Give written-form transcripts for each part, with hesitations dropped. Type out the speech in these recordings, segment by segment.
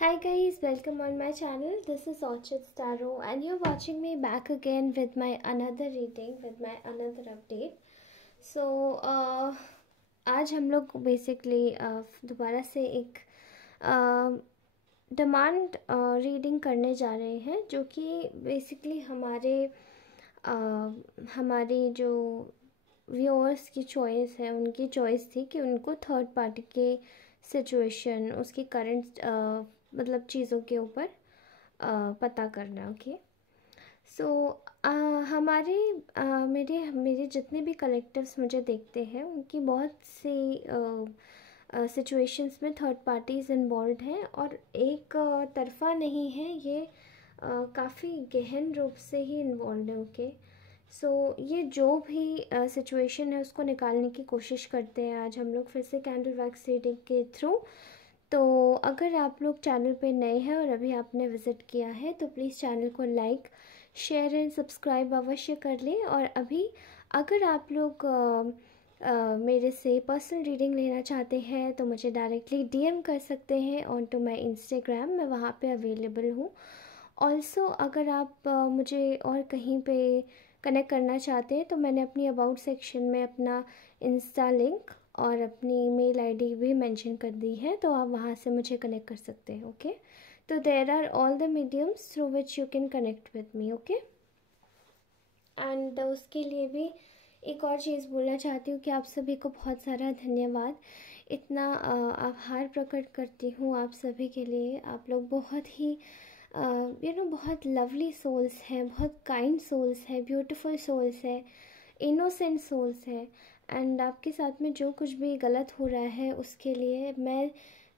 Hi guys, welcome on my channel. This is Orchid Starro and you're watching me back again with my another reading, with my another update. So आज हम लोग basically दोबारा से एक demand reading करने जा रहे हैं, जो कि बेसिकली हमारी जो व्यूअर्स की चॉइस है, उनकी चॉइस थी कि उनको थर्ड पार्टी के सिचुएशन, उसकी करंट मतलब चीज़ों के ऊपर पता करना। ओके, सो हमारे मेरे जितने भी कलेक्टिव्स मुझे देखते हैं, उनकी बहुत सी सिचुएशंस में थर्ड पार्टीज़ इन्वॉल्व हैं और एक तरफा नहीं है, ये काफ़ी गहन रूप से ही इन्वॉल्व है। ओके, सो ये जो भी सिचुएशन है उसको निकालने की कोशिश करते हैं आज हम लोग फिर से कैंडल वैक्स रीडिंग के थ्रू। तो अगर आप लोग चैनल पे नए हैं और अभी आपने विज़िट किया है तो प्लीज़ चैनल को लाइक, शेयर एंड सब्सक्राइब अवश्य कर लें। और अभी अगर आप लोग मेरे से पर्सनल रीडिंग लेना चाहते हैं तो मुझे डायरेक्टली डीएम कर सकते हैं ऑन टू माई इंस्टाग्राम, मैं वहाँ पे अवेलेबल हूँ। ऑल्सो अगर आप मुझे और कहीं पे कनेक्ट करना चाहते हैं तो मैंने अपनी अबाउट सेक्शन में अपना इंस्टा लिंक और अपनी मेल आईडी भी मेंशन कर दी है, तो आप वहाँ से मुझे कनेक्ट कर सकते हैं। ओके, तो there are all the mediums through which you can connect with me. Okay, and उसके लिए भी एक और चीज़ बोलना चाहती हूँ कि आप सभी को बहुत सारा धन्यवाद। इतना आभार प्रकट करती हूँ आप सभी के लिए। आप लोग बहुत ही बहुत लवली सोल्स हैं, बहुत काइंड सोल्स हैं, ब्यूटीफुल सोल्स है, इनोसेंट सोल्स है। एंड आपके साथ में जो कुछ भी गलत हो रहा है उसके लिए मैं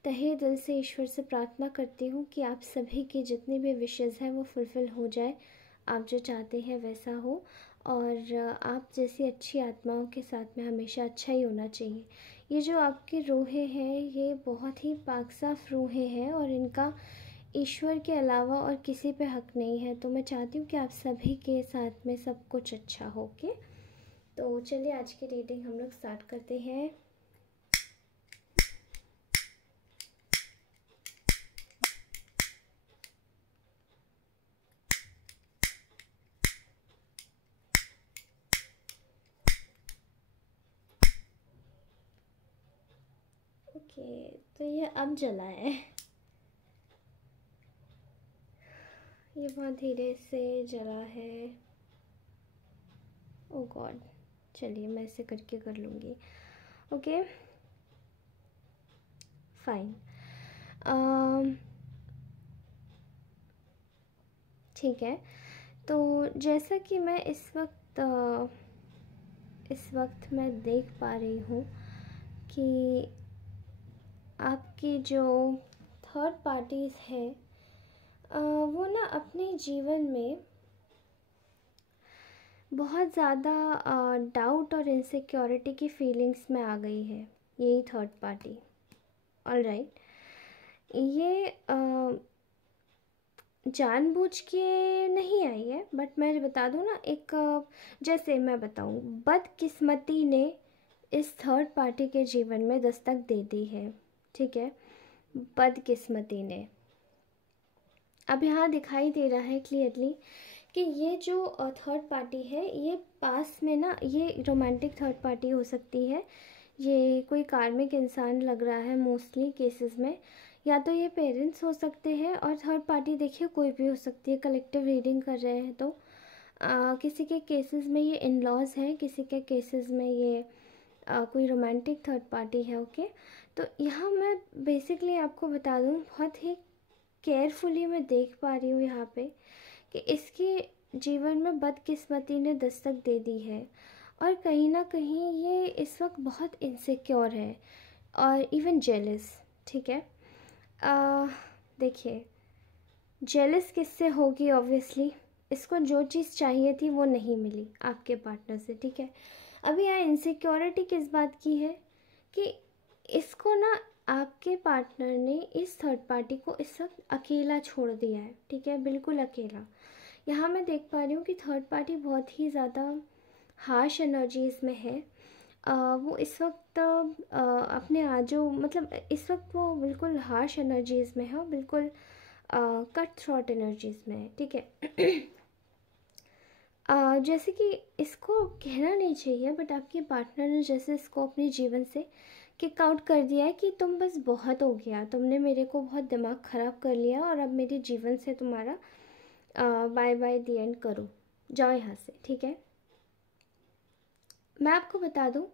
तहे दिल से ईश्वर से प्रार्थना करती हूँ कि आप सभी की जितनी भी विशेज़ हैं वो फुलफ़िल हो जाए, आप जो चाहते हैं वैसा हो, और आप जैसी अच्छी आत्माओं के साथ में हमेशा अच्छा ही होना चाहिए। ये जो आपकी रूहें हैं ये बहुत ही पाक साफ रूहें हैं और इनका ईश्वर के अलावा और किसी पे हक नहीं है। तो मैं चाहती हूँ कि आप सभी के साथ में सब कुछ अच्छा हो के। तो चलिए आज की रीडिंग हम लोग स्टार्ट करते हैं। ओके, तो ये अब जला है, ये बहुत धीरे से जला है। ओ गॉड, चलिए मैं इसे करके कर लूँगी। ओके फाइन, ठीक है। तो जैसा कि मैं इस वक्त मैं देख पा रही हूँ कि आपकी जो थर्ड पार्टीज़ है वो ना अपने जीवन में बहुत ज़्यादा डाउट और इनसिक्योरिटी की फीलिंग्स में आ गई है यही थर्ड पार्टी। ऑलराइट, ये जानबूझ के नहीं आई है, बट मैं बता दूँ ना, एक जैसे मैं बताऊँ, बदकिस्मती ने इस थर्ड पार्टी के जीवन में दस्तक दे दी है। ठीक है, बदकिस्मती ने। अब यहाँ दिखाई दे रहा है क्लियरली कि ये जो थर्ड पार्टी है ये पास में ना, ये रोमांटिक थर्ड पार्टी हो सकती है, ये कोई कार्मिक इंसान लग रहा है मोस्टली केसेस में, या तो ये पेरेंट्स हो सकते हैं, और थर्ड पार्टी देखिए कोई भी हो सकती है। कलेक्टिव रीडिंग कर रहे हैं तो किसी के केसेस में ये इन लॉज हैं, किसी के केसेस में ये कोई रोमांटिक थर्ड पार्टी है। ओके, तो यहाँ मैं बेसिकली आपको बता दूँ, बहुत ही केयरफुली मैं देख पा रही हूँ यहाँ पे कि इसके जीवन में बदकिस्मती ने दस्तक दे दी है, और कहीं ना कहीं ये इस वक्त बहुत इनसिक्योर है और इवन जेलस। ठीक है, देखिए जेलस किससे होगी? ऑब्वियसली इसको जो चीज़ चाहिए थी वो नहीं मिली आपके पार्टनर से। ठीक है, अभी यहाँ इनसिक्योरिटी किस बात की है कि इसको ना आपके पार्टनर ने इस थर्ड पार्टी को इस वक्त अकेला छोड़ दिया है। ठीक है, बिल्कुल अकेला। यहाँ मैं देख पा रही हूँ कि थर्ड पार्टी बहुत ही ज़्यादा हार्श एनर्जीज़ में है, वो इस वक्त अपने जो मतलब इस वक्त वो बिल्कुल हार्श एनर्जीज़ में है और बिल्कुल कट थ्रॉट एनर्जीज़ में है, ठीक है। जैसे कि इसको कहना नहीं चाहिए, बट आपके पार्टनर ने जैसे इसको अपने जीवन से किक आउट कर दिया है कि तुम बस बहुत हो गया, तुमने मेरे को बहुत दिमाग ख़राब कर लिया और अब मेरे जीवन से तुम्हारा बाय बाय दी एंड करो, जाओ यहाँ से, ठीक है। मैं आपको बता दूं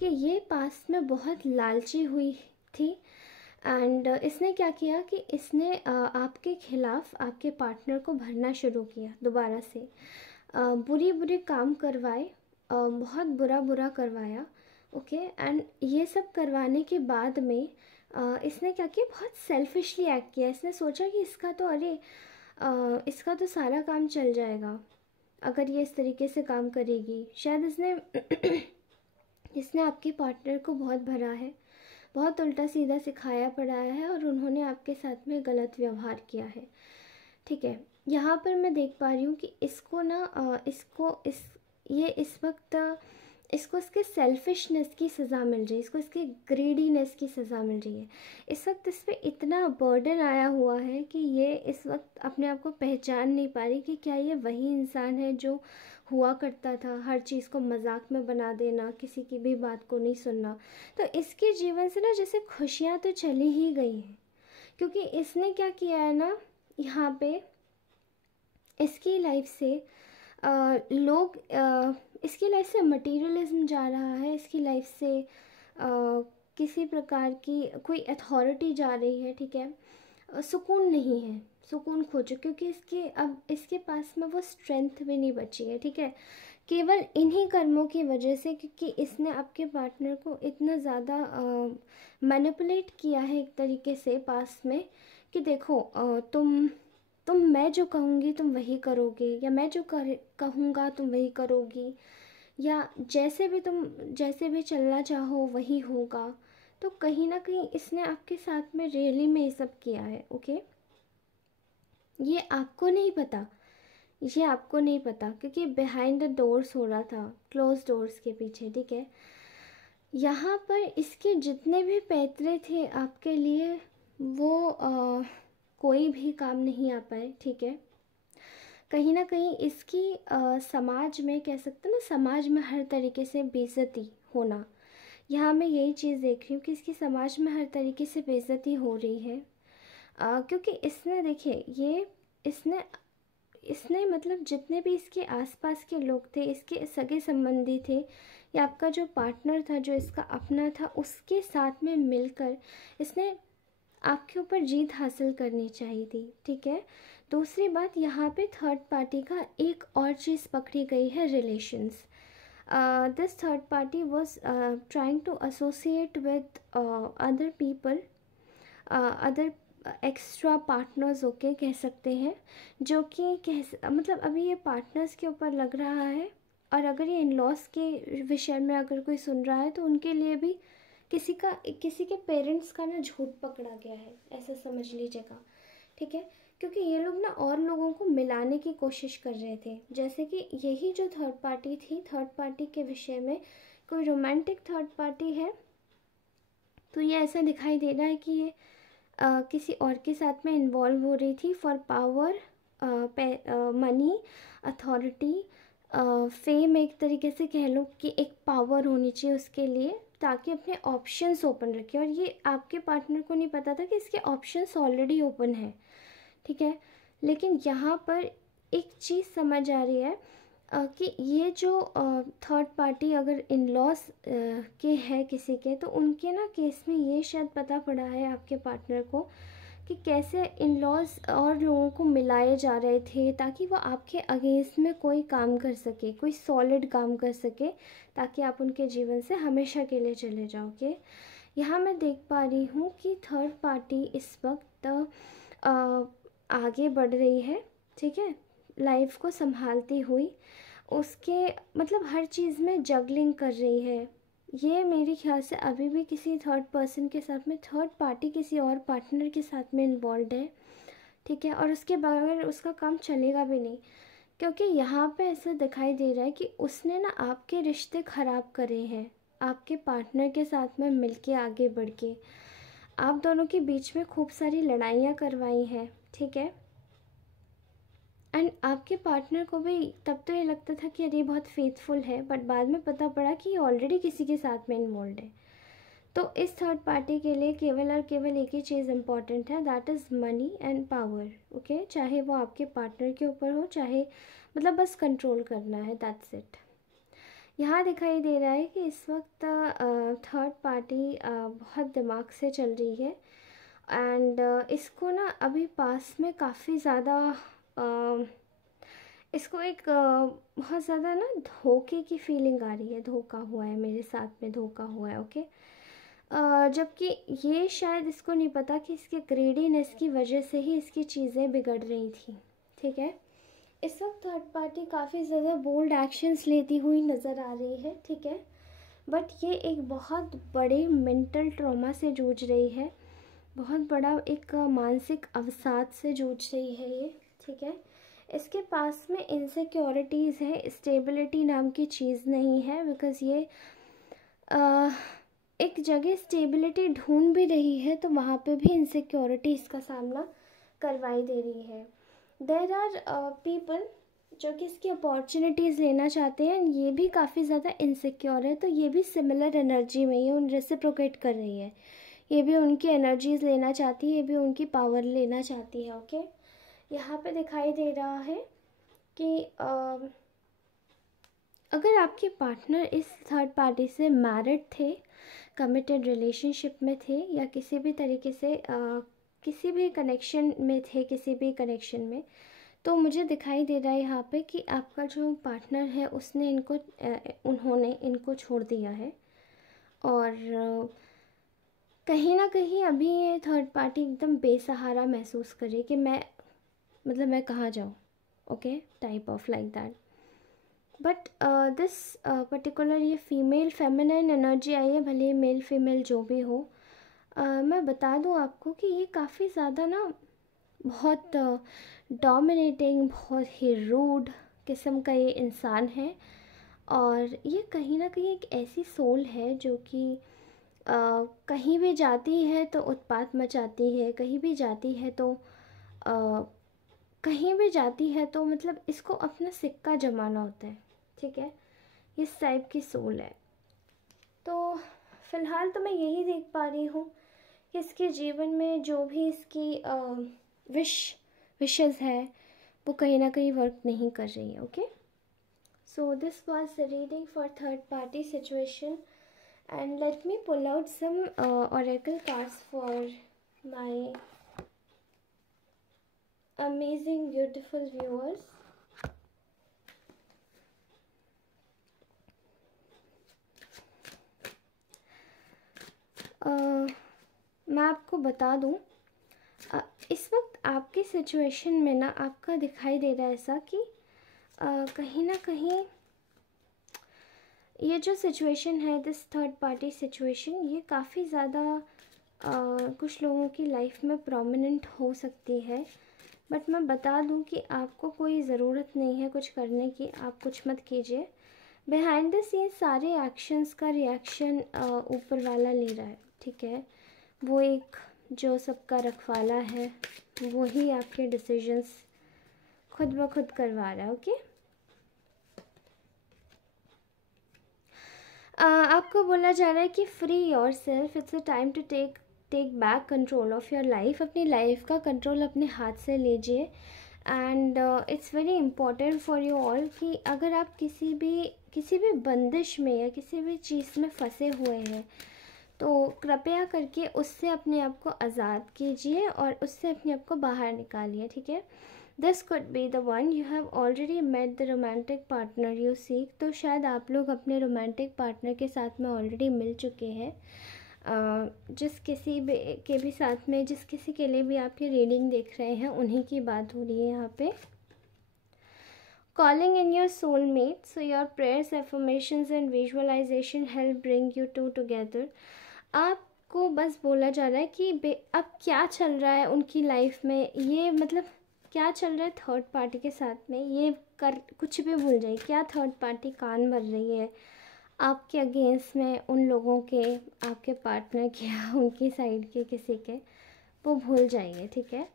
कि ये पास्ट में बहुत लालची हुई थी एंड इसने क्या किया कि इसने आपके खिलाफ आपके पार्टनर को भरना शुरू किया दोबारा से, बुरी बुरी काम करवाए, बहुत बुरा बुरा करवाया, ओके। एंड ये सब करवाने के बाद में इसने क्या किया, बहुत सेल्फिशली एक्ट किया। इसने सोचा कि इसका तो इसका तो सारा काम चल जाएगा अगर ये इस तरीके से काम करेगी। शायद इसने आपके पार्टनर को बहुत भरा है, बहुत उल्टा सीधा सिखाया पढ़ाया है और उन्होंने आपके साथ में गलत व्यवहार किया है, ठीक है। यहाँ पर मैं देख पा रही हूँ कि इसको ना ये इस वक्त इसको इसके सेल्फिशनेस की सज़ा मिल रही है, इसको इसके ग्रीडीनेस की सज़ा मिल रही है। इस वक्त इस पर इतना बर्डन आया हुआ है कि ये इस वक्त अपने आप को पहचान नहीं पा रही कि क्या ये वही इंसान है जो हुआ करता था, हर चीज़ को मजाक में बना देना, किसी की भी बात को नहीं सुनना। तो इसके जीवन से ना जैसे खुशियाँ तो चली ही गई हैं, क्योंकि इसने क्या किया है ना, यहाँ पे इसकी लाइफ से इसकी लाइफ से मटेरियलिज्म जा रहा है, इसकी लाइफ से किसी प्रकार की कोई अथॉरिटी जा रही है, ठीक है। सुकून नहीं है, सुकून खो चुका, क्योंकि अब इसके पास में वो स्ट्रेंथ भी नहीं बची है, ठीक है। केवल इन्हीं कर्मों की वजह से, क्योंकि इसने आपके पार्टनर को इतना ज़्यादा मैनिपुलेट किया है एक तरीके से पास्ट में कि देखो तुम मैं जो कहूँगी तुम वही करोगे, या मैं जो कहूँगा तुम वही करोगी, या जैसे भी चलना चाहो वही होगा। तो कहीं ना कहीं इसने आपके साथ में रियली में ये सब किया है, ओके। ये आपको नहीं पता, क्योंकि बिहाइंड द डोर्स हो रहा था, क्लोज डोर्स के पीछे, ठीक है। यहाँ पर इसके जितने भी पैतरे थे आपके लिए वो कोई भी काम नहीं आ पाए, ठीक है। कहीं ना कहीं इसकी समाज में कह सकते हैं ना, समाज में हर तरीके से बेइज्जती होना, यहाँ मैं यही चीज़ देख रही हूँ कि इसकी समाज में हर तरीके से बेइज्जती हो रही है। क्योंकि इसने देखिए इसने मतलब जितने भी इसके आसपास के लोग थे, इसके सगे संबंधी थे, या आपका जो पार्टनर था जो इसका अपना था, उसके साथ में मिलकर इसने आपके ऊपर जीत हासिल करनी चाहिए थी, ठीक है। दूसरी बात, यहाँ पे थर्ड पार्टी का एक और चीज़ पकड़ी गई है, relations. This third party was trying to associate with other people, other extra partners, okay कह सकते हैं, जो कि मतलब अभी ये पार्टनर्स के ऊपर लग रहा है। और अगर ये इन लॉस के विषय में अगर कोई सुन रहा है तो उनके लिए भी किसी के पेरेंट्स का ना झूठ पकड़ा गया है, ऐसा समझ लीजिएगा, ठीक है। क्योंकि ये लोग ना और लोगों को मिलाने की कोशिश कर रहे थे, जैसे कि यही जो थर्ड पार्टी थी, थर्ड पार्टी के विषय में कोई रोमांटिक थर्ड पार्टी है, तो ये ऐसा दिखाई दे रहा है कि ये किसी और के साथ में इन्वॉल्व हो रही थी for power, money, authority, fame, एक तरीके से कह लो कि एक पावर होनी चाहिए उसके लिए, ताकि अपने ऑप्शंस ओपन रखे। और ये आपके पार्टनर को नहीं पता था कि इसके ऑप्शंस ऑलरेडी ओपन है, ठीक है। लेकिन यहाँ पर एक चीज़ समझ आ रही है कि ये जो थर्ड पार्टी अगर इन लॉस के हैं किसी के, तो उनके ना केस में ये शायद पता पड़ा है आपके पार्टनर को कि कैसे इन लॉस और लोगों को मिलाए जा रहे थे ताकि वो आपके अगेंस्ट में कोई काम कर सके, कोई सॉलिड काम कर सके, ताकि आप उनके जीवन से हमेशा के लिए चले जाओगे। यहाँ मैं देख पा रही हूँ कि थर्ड पार्टी इस वक्त आगे बढ़ रही है, ठीक है, लाइफ को संभालती हुई, उसके मतलब हर चीज़ में जगलिंग कर रही है। ये मेरे ख्याल से अभी भी किसी थर्ड पर्सन के साथ में, थर्ड पार्टी किसी और पार्टनर के साथ में इन्वॉल्व है, ठीक है। और उसके बगैर उसका काम चलेगा भी नहीं, क्योंकि यहाँ पे ऐसा दिखाई दे रहा है कि उसने ना आपके रिश्ते ख़राब करे हैं, आपके पार्टनर के साथ में मिलके आगे बढ़ के आप दोनों के बीच में खूब सारी लड़ाइयाँ करवाई हैं, ठीक है। एंड आपके पार्टनर को भी तब तो ये लगता था कि अरे बहुत फेथफुल है, बट बाद में पता पड़ा कि ये ऑलरेडी किसी के साथ में इन्वॉल्व है। तो इस थर्ड पार्टी के लिए केवल और केवल एक ही चीज़ इम्पॉर्टेंट है, that is money and power, okay. चाहे वो आपके पार्टनर के ऊपर हो, चाहे मतलब बस कंट्रोल करना है, दैट्स इट। यहाँ दिखाई दे रहा है कि इस वक्त थर्ड पार्टी बहुत दिमाग से चल रही है एंड इसको ना अभी पास में काफ़ी ज़्यादा इसको एक बहुत ज़्यादा ना धोखे की फीलिंग आ रही है, धोखा हुआ है मेरे साथ में, धोखा हुआ है, ओके। जबकि ये शायद इसको नहीं पता कि इसके ग्रेडीनेस की वजह से ही इसकी चीज़ें बिगड़ रही थी, ठीक है। इस वक्त थर्ड पार्टी काफ़ी ज़्यादा बोल्ड एक्शंस लेती हुई नज़र आ रही है, ठीक है। बट ये एक बहुत बड़े मेंटल ट्रॉमा से जूझ रही है, बहुत बड़ा एक मानसिक अवसाद से जूझ रही है ये, ठीक है। इसके पास में इनसिक्योरिटीज़ है, स्टेबिलिटी नाम की चीज़ नहीं है, बिकॉज़ ये एक जगह स्टेबिलिटी ढूंढ भी रही है तो वहाँ पे भी इनसिक्योरिटी इसका सामना करवाई दे रही है। देयर आर पीपल जो कि इसकी अपॉर्चुनिटीज़ लेना चाहते हैं, ये भी काफ़ी ज़्यादा इनसिक्योर है, तो ये भी सिमिलर एनर्जी में ही उन रेसिप्रोकेट कर रही है, ये भी उनकी एनर्जीज़ लेना चाहती है, ये भी उनकी पावर लेना चाहती है, ओके। यहाँ पे दिखाई दे रहा है कि अगर आपके पार्टनर इस थर्ड पार्टी से मैरिड थे, कमिटेड रिलेशनशिप में थे, या किसी भी तरीके से किसी भी कनेक्शन में थे, किसी भी कनेक्शन में, तो मुझे दिखाई दे रहा है यहाँ पे कि आपका जो पार्टनर है उसने उन्होंने इनको छोड़ दिया है। और कहीं ना कहीं अभी ये थर्ड पार्टी एकदम बेसहारा महसूस करे कि मैं कहाँ जाऊँ, okay, type of like that. But this particular ये फीमेल फेमिनाइन एनर्जी आई है, भले मेल फीमेल जो भी हो। मैं बता दूँ आपको कि ये काफ़ी ज़्यादा ना बहुत डोमिनेटिंग, बहुत ही रूड किस्म का ये इंसान है। और ये कहीं ना कहीं एक ऐसी सोल है जो कि कहीं भी जाती है तो उत्पात मचाती है, कहीं भी जाती है तो कहीं भी जाती है तो मतलब इसको अपना सिक्का जमाना होता है, ठीक है। इस टाइप की सोल है। तो फ़िलहाल तो मैं यही देख पा रही हूँ कि इसके जीवन में जो भी इसकी विशेज़ है वो कहीं ना कहीं वर्क नहीं कर रही है, okay. So this was the reading for third party situation and let me pull out some oracle cards for my amazing beautiful viewers. मैं आपको बता दूं, इस वक्त आपकी सिचुएशन में ना आपका दिखाई दे रहा है ऐसा कि कहीं ना कहीं ये जो सिचुएशन है, दिस थर्ड पार्टी सिचुएशन, ये काफ़ी ज़्यादा कुछ लोगों की लाइफ में प्रोमिनेंट हो सकती है। बट मैं बता दूं कि आपको कोई ज़रूरत नहीं है कुछ करने की, आप कुछ मत कीजिए। बिहाइंड द सीन सारे एक्शंस का रिएक्शन ऊपर वाला ले रहा है, ठीक है। वो एक जो सबका रखवाला है, वो ही आपके डिसीजंस खुद ब खुद करवा रहा है, ओके। आपको बोला जा रहा है कि free yourself, it's a time to take back control of your life. अपनी लाइफ का कंट्रोल अपने हाथ से लीजिए and it's very important for you all कि अगर आप किसी भी बंदिश में या किसी भी चीज़ में फंसे हुए हैं तो कृपया करके उससे अपने आप को आज़ाद कीजिए और उससे अपने आप को बाहर निकालिए, ठीक है। This could be the one you have already met the romantic partner you seek. तो शायद आप लोग अपने रोमांटिक पार्टनर के साथ में ऑलरेडी मिल चुके हैं। जिस किसी के भी साथ में, जिस किसी के लिए भी आप ये रीडिंग देख रहे हैं, उन्हीं की बात हो रही है यहाँ पे। Calling in your soulmate, so your prayers, affirmations and visualization help bring you two together. आपको बस बोला जा रहा है कि अब क्या चल रहा है उनकी लाइफ में, ये मतलब क्या चल रहा है थर्ड पार्टी के साथ में, ये कर कुछ भी भूल जाइए। क्या थर्ड पार्टी कान भर रही है आपके अगेंस्ट में उन लोगों के, आपके पार्टनर के या उनकी साइड के किसी के, वो भूल जाइए, ठीक है।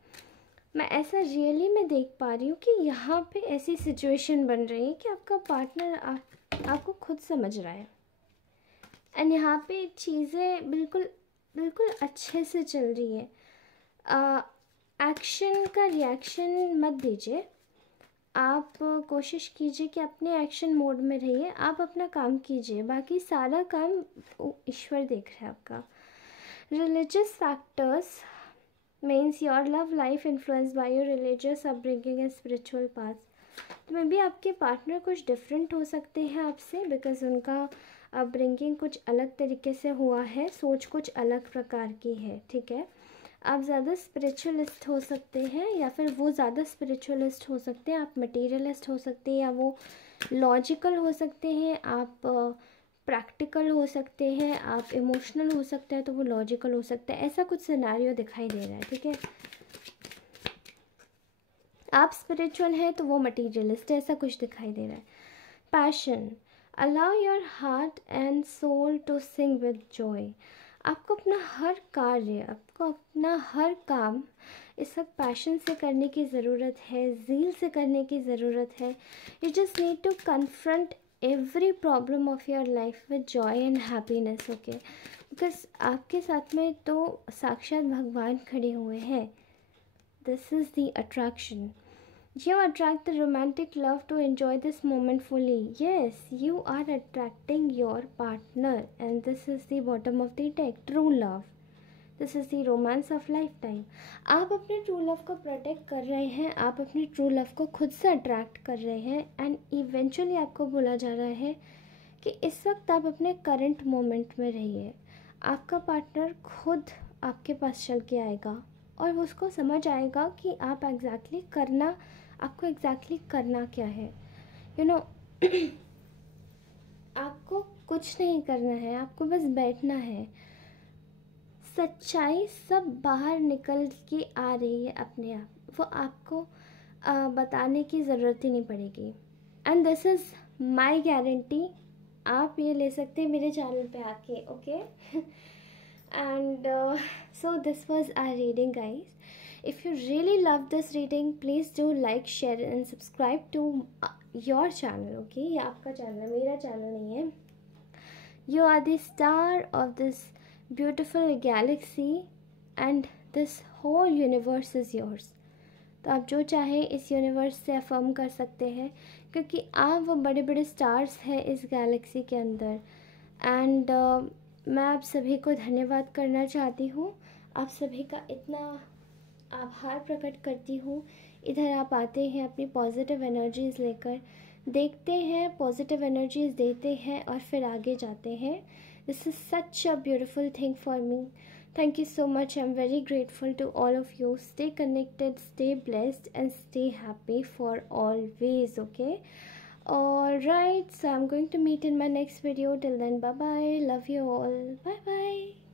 मैं ऐसा रियली मैं देख पा रही हूँ कि यहाँ पे ऐसी सिचुएशन बन रही है कि आपका पार्टनर आपको खुद समझ रहा है, एंड यहाँ पे चीज़ें बिल्कुल बिल्कुल अच्छे से चल रही है। एक्शन का रिएक्शन मत दीजिए, आप कोशिश कीजिए कि अपने एक्शन मोड में रहिए, आप अपना काम कीजिए, बाकी सारा काम ईश्वर देख रहे हैं आपका। Religious factors means your love life influence by your religious upbringing and spiritual path. तो मे बी आपके पार्टनर कुछ डिफरेंट हो सकते हैं आपसे, बिकॉज उनका अपब्रिंगिंग कुछ अलग तरीके से हुआ है, सोच कुछ अलग प्रकार की है, ठीक है। आप ज़्यादा स्पिरिचुअलिस्ट हो सकते हैं या फिर वो ज़्यादा स्पिरिचुअलिस्ट हो सकते हैं, आप मटेरियलिस्ट हो सकते हैं या वो लॉजिकल हो सकते हैं, आप प्रैक्टिकल हो सकते हैं, आप इमोशनल हो सकते हैं तो वो लॉजिकल हो सकता है। ऐसा कुछ सिनेरियो दिखाई दे रहा है, ठीक है। आप स्पिरिचुअल हैं तो वो मटीरियलिस्ट है, ऐसा कुछ दिखाई दे रहा है। Passion, allow your heart and soul to sing with joy. आपको अपना हर कार्य, आपको अपना हर काम इस वक्त पैशन से करने की ज़रूरत है, ज़ील से करने की ज़रूरत है। You just need to confront every problem of your life with joy and happiness, okay. Because आपके साथ में तो साक्षात भगवान खड़े हुए हैं। This is the attraction. You attract the romantic love to enjoy this moment fully. Yes, you are attracting your partner, and this is the bottom of the deck. True love. This is the romance of lifetime. आप अपने true love को protect कर रहे हैं, आप अपने true love को खुद से अट्रैक्ट कर रहे हैं, एंड इवेंचुअली आपको बोला जा रहा है कि इस वक्त आप अपने करंट मोमेंट में रहिए। आपका पार्टनर खुद आपके पास चल के आएगा और वो उसको समझ आएगा कि आप आपको एग्जैक्टली करना क्या है। यू नो आपको कुछ नहीं करना है, आपको बस बैठना है। सच्चाई सब बाहर निकल के आ रही है अपने आप, वो आपको बताने की ज़रूरत ही नहीं पड़ेगी। And this is my guarantee. आप ये ले सकते हैं मेरे चैनल पे आके, okay. And so this was our reading, guys. If you really love this reading, please do like, share and subscribe to your channel, okay? ये आपका चैनल है, मेरा चैनल नहीं है। You are the star of this beautiful galaxy and this whole universe is yours. तो आप जो चाहें इस यूनिवर्स से अफर्म कर सकते हैं, क्योंकि आप वो बड़े बड़े स्टार्स हैं इस गैलेक्सी के अंदर। एंड मैं आप सभी को धन्यवाद करना चाहती हूँ, आप सभी का इतना आभार प्रकट करती हूँ। इधर आप आते हैं अपनी पॉजिटिव एनर्जीज़ लेकर, देखते हैं, पॉजिटिव एनर्जीज़ देते हैं और फिर आगे जाते हैं। This is such a beautiful thing for me. Thank you so much. I'm very grateful to all of you. Stay connected, stay blessed and stay happy for always, okay? Alright, so I'm going to meet in my next video. Till then, bye bye. Love you all. Bye bye.